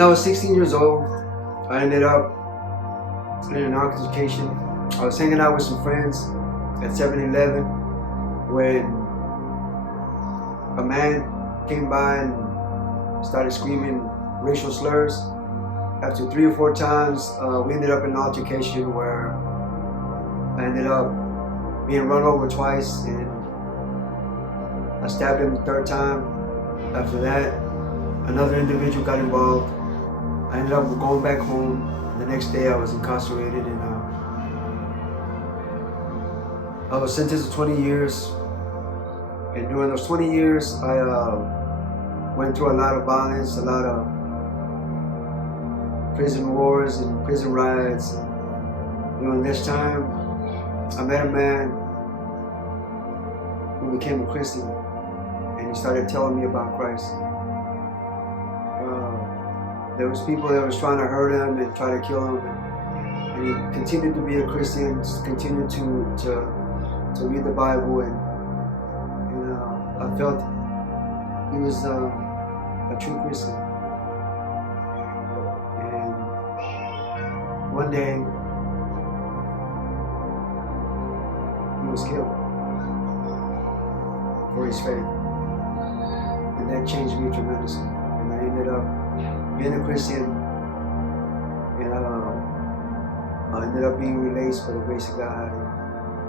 When I was 16 years old, I ended up in an altercation. I was hanging out with some friends at 7-Eleven when a man came by and started screaming racial slurs. After 3 or 4 times, we ended up in an altercation where I ended up being run over twice, and I stabbed him the 3rd time. After that, another individual got involved. I ended up going back home. The next day I was incarcerated, and I was sentenced to 20 years. And during those 20 years, I went through a lot of violence, a lot of prison wars and prison riots. During this time, I met a man who became a Christian, and he started telling me about Christ. There was people that was trying to hurt him and try to kill him, and he continued to be a Christian, continued to read the Bible, and I felt he was a true Christian. And one day, he was killed for his faith, and that changed me tremendously. And I ended up being a Christian, and I ended up being released by the grace of God.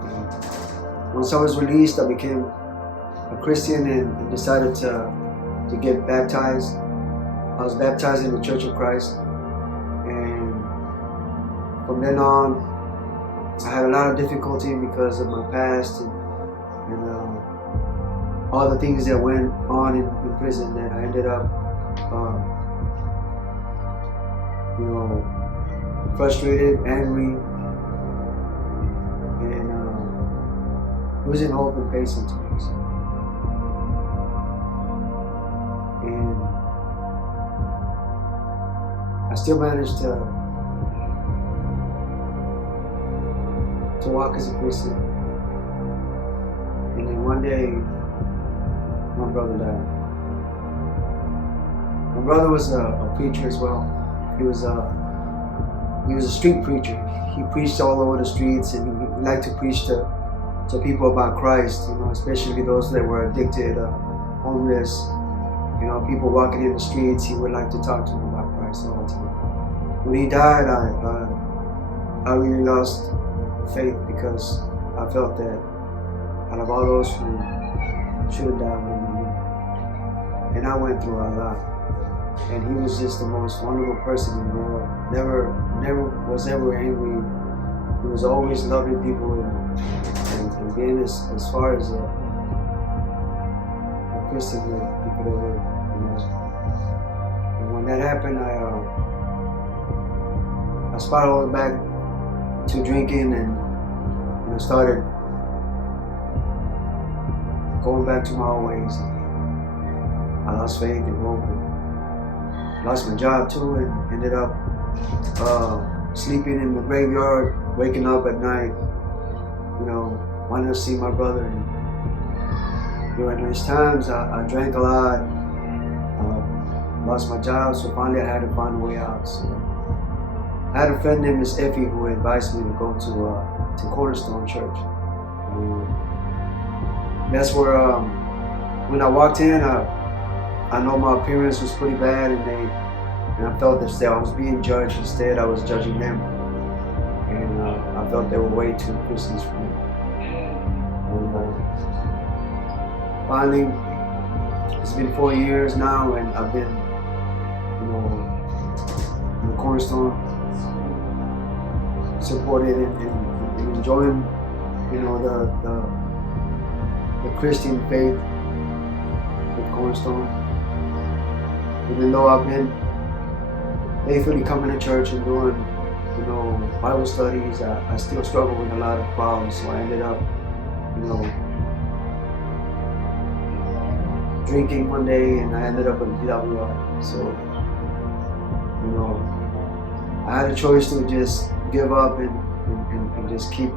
And once I was released, I became a Christian and decided to get baptized. I was baptized in the Church of Christ, and from then on, I had a lot of difficulty because of my past and all the things that went on in prison, that I ended up frustrated, angry, and losing hope and faith sometimes. And I still managed to walk as a Christian. And then one day, my brother died. My brother was a preacher as well. He was a street preacher. He preached all over the streets, and he liked to preach to people about Christ, especially those that were addicted, homeless, people walking in the streets. He would like to talk to them about Christ all the time. When he died, I really lost faith, because I felt that out of all those who should have died with me, and I went through a lot. And he was just the most wonderful person in the world. Never was ever angry. He was always loving people and being as far as a Christian that you could ever imagine. And when that happened, I spiraled back to drinking, and I started going back to my old ways. I lost faith and hope. Lost my job too, and ended up sleeping in the graveyard, waking up at night, wanting to see my brother. And during these times, I drank a lot, lost my job, so finally I had to find a way out. So I had a friend named Miss Effie who advised me to go to Cornerstone Church. And that's where, when I walked in, I know my appearance was pretty bad, and I felt that I was being judged. Instead, I was judging them, and I felt they were way too Christians for me. And finally, it's been 4 years now, and I've been, in the Cornerstone, supported and enjoying, the Christian faith with Cornerstone. Even though I've been faithfully coming to church and doing, Bible studies, I still struggle with a lot of problems. So I ended up, drinking one day, and I ended up in PWI. So, I had a choice to just give up and just keep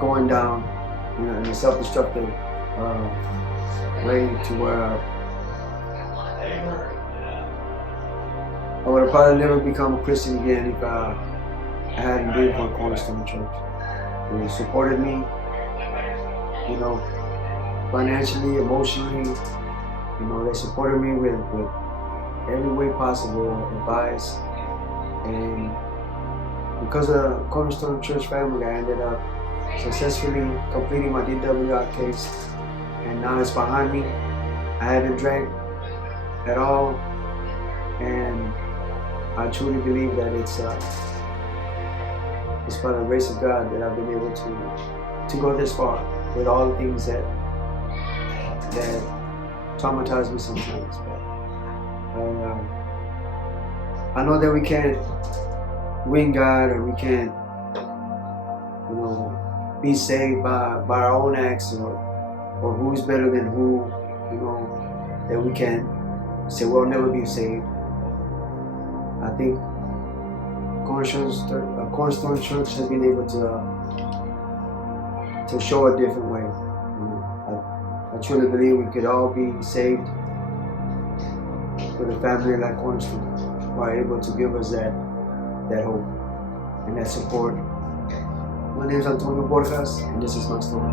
going down, in a self-destructive way, to where I would have probably never become a Christian again if I hadn't been for Cornerstone Church. They supported me, you know, financially, emotionally. You know, they supported me with every way possible, advice. And because of Cornerstone Church family, I ended up successfully completing my DWI case. And now it's behind me. I haven't drank at all. And I truly believe that it's by the grace of God that I've been able to go this far with all the things that traumatize me sometimes. But I know that we can't win God, or we can't, you know, be saved by our own acts, or who's better than who, you know, that we can't say we'll never be saved. I think Cornerstone Church has been able to show a different way. I truly believe we could all be saved with a family like Cornerstone, who are able to give us that hope and that support. My name is Antonio Borjas, and this is my story.